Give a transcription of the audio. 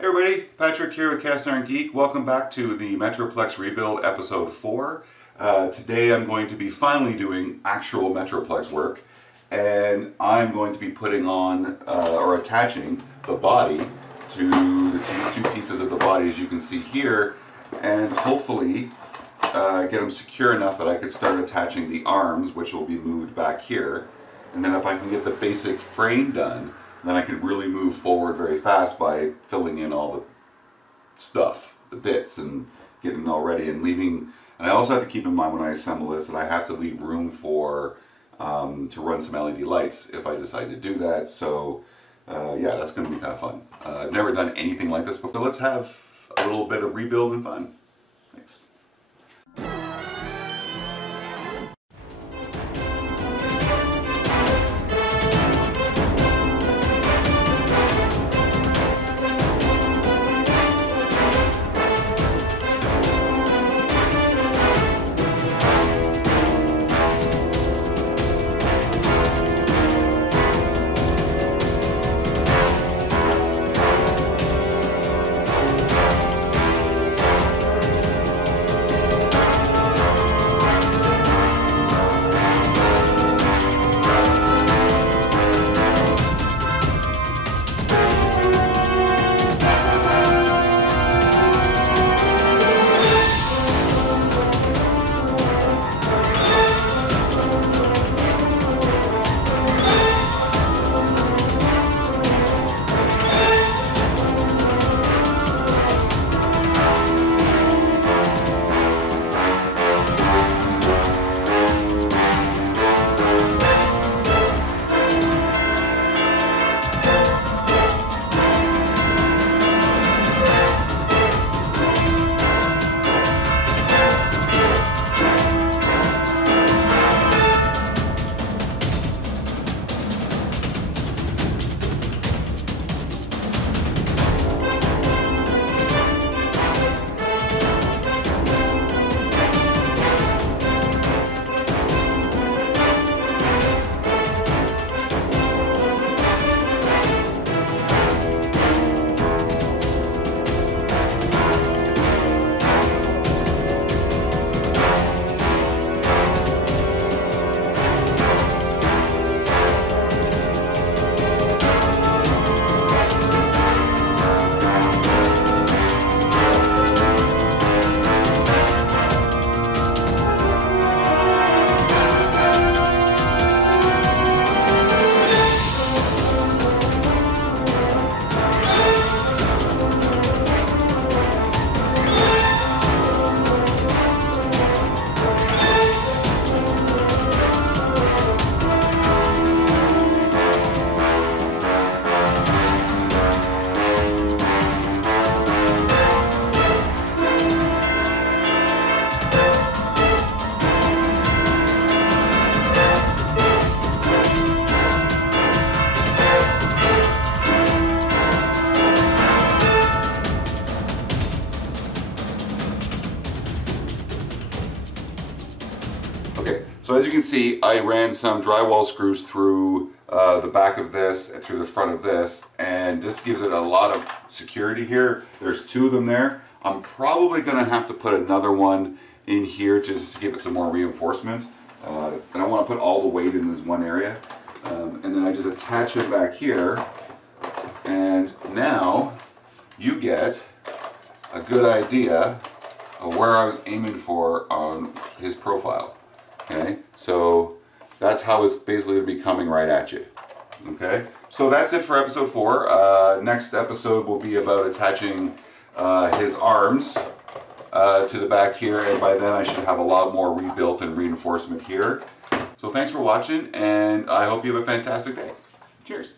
Hey everybody, Patrick here with Cast Iron Geek. Welcome back to the Metroplex Rebuild episode 4. Today I'm going to be finally doing actual Metroplex work, and I'm going to be putting on or attaching the body to these two pieces of the body, as you can see here, and hopefully get them secure enough that I could start attaching the arms, which will be moved back here. And then if I can get the basic frame done, then I can really move forward very fast by filling in all the stuff, the bits, and getting it all ready and leaving. And I also have to keep in mind when I assemble this that I have to leave room for to run some LED lights if I decide to do that. So yeah, that's going to be kind of fun. I've never done anything like this before. Let's have a little bit of rebuild and fun. Thanks. Okay, so as you can see, I ran some drywall screws through the back of this and through the front of this, and this gives it a lot of security here. There's two of them there. I'm probably going to have to put another one in here just to give it some more reinforcement. And I want to put all the weight in this one area. And then I just attach it back here, and now you get a good idea of where I was aiming for on his profile. Okay, so that's how it's basically going to be coming right at you. Okay, so that's it for episode 4. Next episode will be about attaching his arms to the back here, and by then I should have a lot more rebuilt and reinforcement here. So thanks for watching, and I hope you have a fantastic day. Cheers.